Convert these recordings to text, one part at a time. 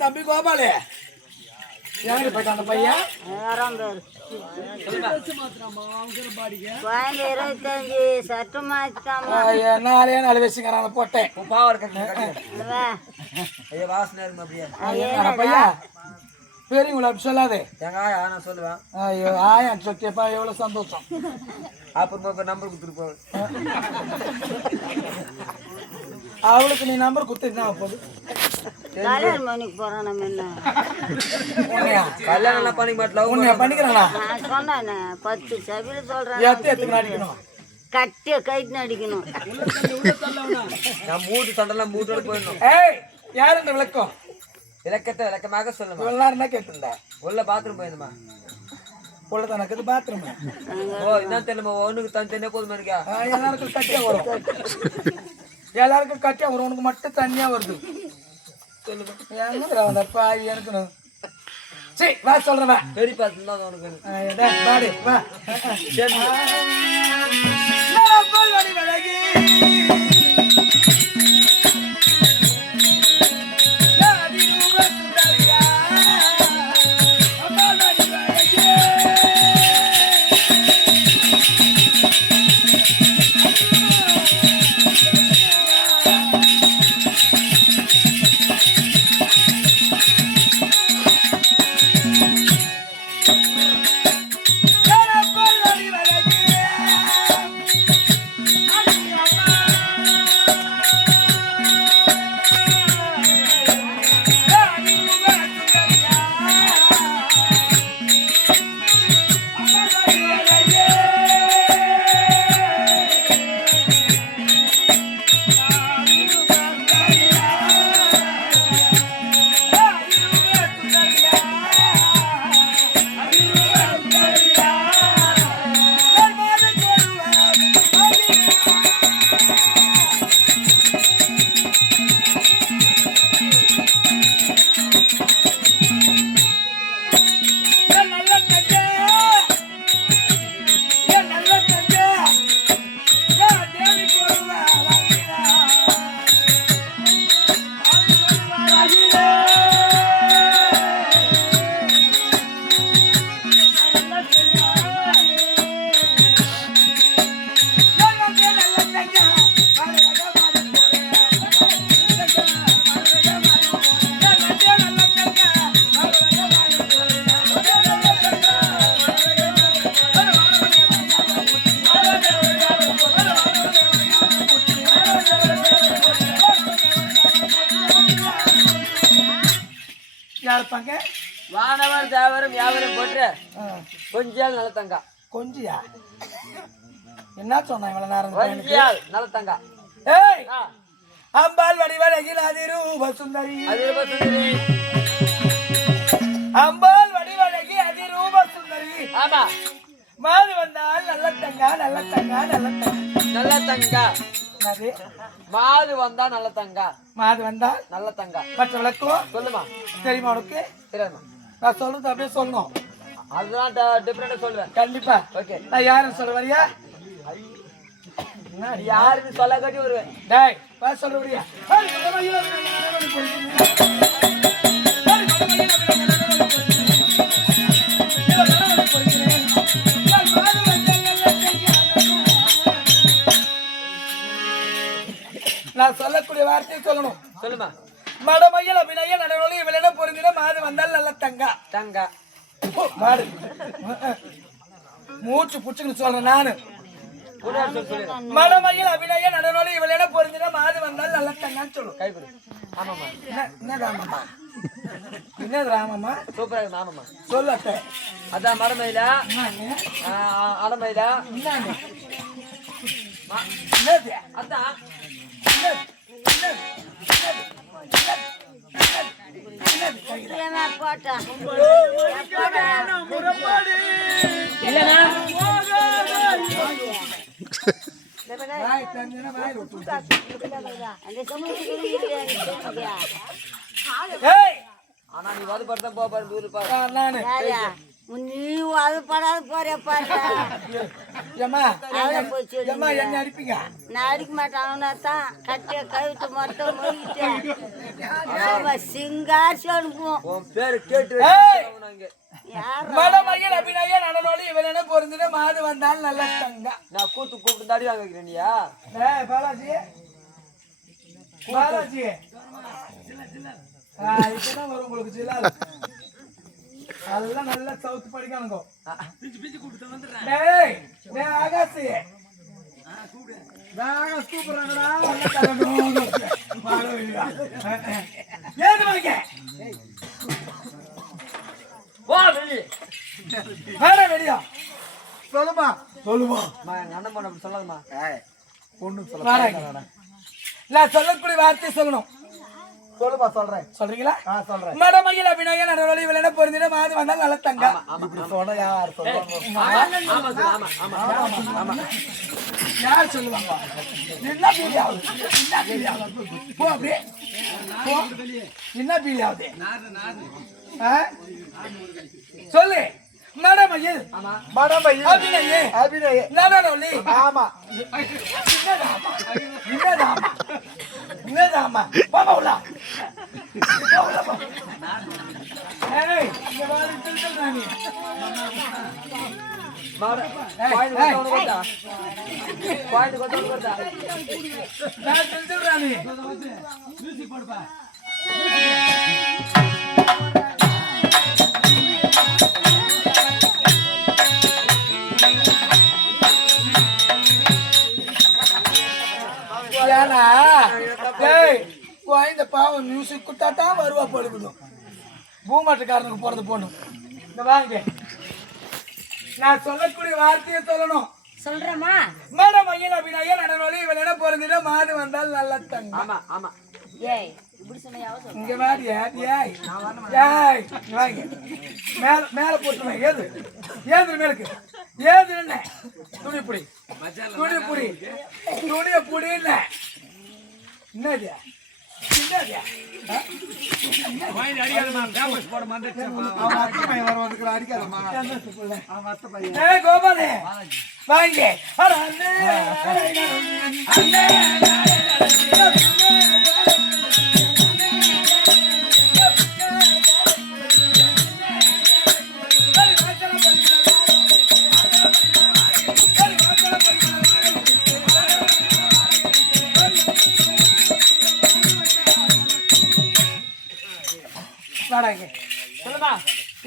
தம்பி கோபாலு யாரு போயிட்ட அந்த பையன் 25 சட்டு மாத்தாமா நாளே 4 வயசுங்கிறான் போட்டேன் பையன் பெரியவங்கள அப்படி சொல்லாது நான் சொல்லுவேன். ஐயோ ஆயா சொத்தியப்பா எவ்வளவு சந்தோஷம். அப்புறமா நம்பர் கொடுத்துருப்போம். அவளுக்கு நீ நம்பர் கொடுத்துருந்தா போது கல்யாணம் பண்ணிக்கு போறோம். நம்ம என்ன கல்யாணம் பண்ணிக்க மாட்டோம். உன்னைய பண்ணிக்கிறானா? நான் சொன்னேன் 10 சபையில சொல்றேன். எத்தனை அடிக்கணும்? கட்டிய கைட்டு அடிக்கணும். நான் மூட்டு சண்டெல்லாம் மூட்டோட போயிடணும். ஏய் யாருன்ற விளக்கம்? விளக்கத்தை விளக்கமாக சொல்லுமா. எல்லாரும் என்ன கேட்டிருந்தா? உள்ள பாத்ரூம் போயிருந்தமா. உள்ள தனக்கு பாத்ரூம். ஓ என்ன தெரியுமா, ஒண்ணுக்கு தனித்தனியா போதுமா இருக்கா? எல்லாருக்கும் கட்டியா வரும். எல்லாருக்கும் கட்டியா வரும், உனக்கு மட்டும் தனியா வருது. சொல்லுப்பா எனக்கு சரி வா சொல்றேன். பெரிய பார்த்து தான் உனக்கு இருப்பாங்க. வானவர் தேவரும் யாவரும் போட்டு கொஞ்சியால் நல்லத்தங்கா. கொஞ்சியா என்ன சொன்னா இவ்வளவு நேரம்? கொஞ்சியால் நல்லத்தங்கா. ஏய் அம்பாள் வடிவழகில் அதிரூப சுந்தரி. அம்பாள் வடிவழகி அதிரூப சுந்தரி. ஆமா. மாது வந்தால் நல்லத்தங்கா நல்லத்தங்கா நல்லத்தங்கா நல்லத்தங்கா. மாது வந்தா நல்லத்தங்கா. மாது வந்தா நல்லத்தங்கா. மற்ற விளக்கம் சொல்லுமா? தெரியுமா உனக்கு? தெரியுமா? நான் சொல்றது அப்படியே சொல்லணும். அதுதான் டிஃபரெண்டா சொல்லுவேன். கண்டிப்பா. ஓகே. நான் யாரும் சொல்ல வரியா? நீ யாருன்னு சொல்ல காட்டி வருவேன். டேய் வா சொல்ல வரியா? நான் சொல்லக்கூடிய வார்த்தையை சொல்லணும். சொல்லுமா. மடமையில் அபிநய நடனொலி இவளிடம் பொருந்தின மாது வந்தால் நல்ல தங்கா. தங்கா. மாடு மூச்சு புச்சுன்னு சொல்றேன் நானு. மடமையில் அபிநய நடனொலி இவளிடம் பொருந்தின மாது வந்தால் நல்ல தங்கான்னு சொல்லு. கை கொடு. ஆமாமா. என்ன ராமம்மா? என்ன ராமம்மா? சூப்பரா இருக்கு மாமாமா. சொல்லு அத்தை. அதான் மடமையில அடமையில என்னது? என்னது? அதான் போட்டா ஆனா நீ வதுபடுத்த போற தூரு பாரு. நானு நீ அது படாது போறிய பாரு. என்ன அடிப்பீங்க? நான் அடிக்க மாட்டேன். அவனாத்தான் கட்டிய கவிட்டு மொத்தம் முடிக்கிட்டேன். சிங்காரிச்சு அனுப்புவோம். உன் பேரு கேட்டு மடமையில் அபிநய நடனோலி இவன பொருந்தின மாது வந்தால் நல்ல தங்கா. நான் கூப்பிட்டு தாடி வாங்க வைக்கிறேன்யா. பாலாஜி பாலாஜி இப்பதான் வரும் உங்களுக்கு ஜில்லாது. அதெல்லாம் நல்லா சவுத்து படிக்கானுங்க. ஆகாசி கூப்பிடுறாங்கடா. வெளியா சொல்லுமா சொல்லுமா. எங்க அண்ணன் பண்ண அப்படி சொல்லாதமா. ஒண்ணு சொல்ல நான் சொல்லக்கூடிய வார்த்தை சொல்லணும். சொல்லுமா சொல்றேன். சொல்றீங்களா? சொல்றேன். மடமையில் அபிநய நடனொலி இவளிடம் பொருந்தின மாது வந்தால் நல்ல தங்கா. சொன்ன யார் யார் சொல்லுவாங்க? என்ன பீலியாவது போ அப்படியே என்ன பீலியாவது சொல்லு. மடமையில் அபிநய நடனொலி. ஆமா என்னதாமா பாபா உள்ள இந்த பாவம் மியூசிக் குட்டாதான் வருவா படுக்கணும். பூமாட்டுக்காரனுக்கு போறது போடணும். இந்த வாங்க நான் சொல்லக்கூடிய வார்த்தையை சொல்லணும். சொல்றேமா. மடமையில் அபிநய நடனொலி இவளிட பொருந்தின மாது வந்தால் நல்ல தங்க. ஆமா ஆமா. ஏய் இப்படி சொன்னியா? இங்க வாடி ஏய் வாங்க மேல மேல போட்டுருவேன். ஏது ஏது மேலுக்கு ஏது என்ன துணி புடி துணிய புடி இல்ல என்னது கோபாலே வாங்க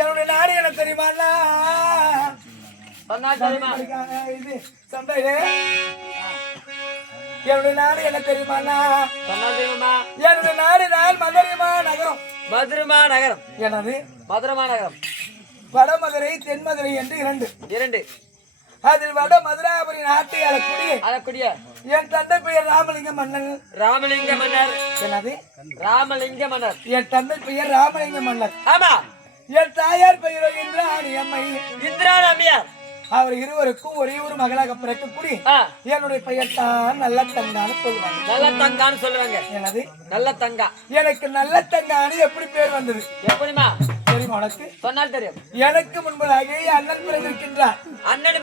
என்னுடைய நாடு என்ன தெரியுமா? இது சந்தையிலே என்னுடைய நாடு என்ன தெரியுமா? என்னுடைய நாடு நான் மதுரைமா நகரம். மதுரமா நகரம். எனது மதுரமா நகரம். வடமதுரை தென்மதுரை என்று இரண்டு. அதில் வட மதுராபுரி நாட்டை அழக்கூடிய என் தந்தை பெயர் ராமலிங்க மன்னர். ராமலிங்க மன்னர். என்னது? ராமலிங்க மன்னர். என் தந்தை பெயர் ராமலிங்க மன்னர். ஆமா. என் தாயார் பெயரோ இந்திராணி அம்மை. இந்திராணி அம்மையார். அவர் இருவருக்கும் ஒரே ஒரு மகளாக பிறக்கக்கூடிய என்னுடைய பெயர் தான் நல்ல தங்கான்னு சொல்லுவாங்க. நல்ல தங்கான்னு சொல்லுவாங்க. எனது நல்ல தங்கா. எனக்கு நல்ல தங்கான்னு எப்படி பேர் வந்தது எப்படிமா தெரியுமா உனக்கு? சொன்னால் தெரியும். எனக்கு முன்பதாக அண்ணன் பிறந்திருக்கின்றார். அண்ணன்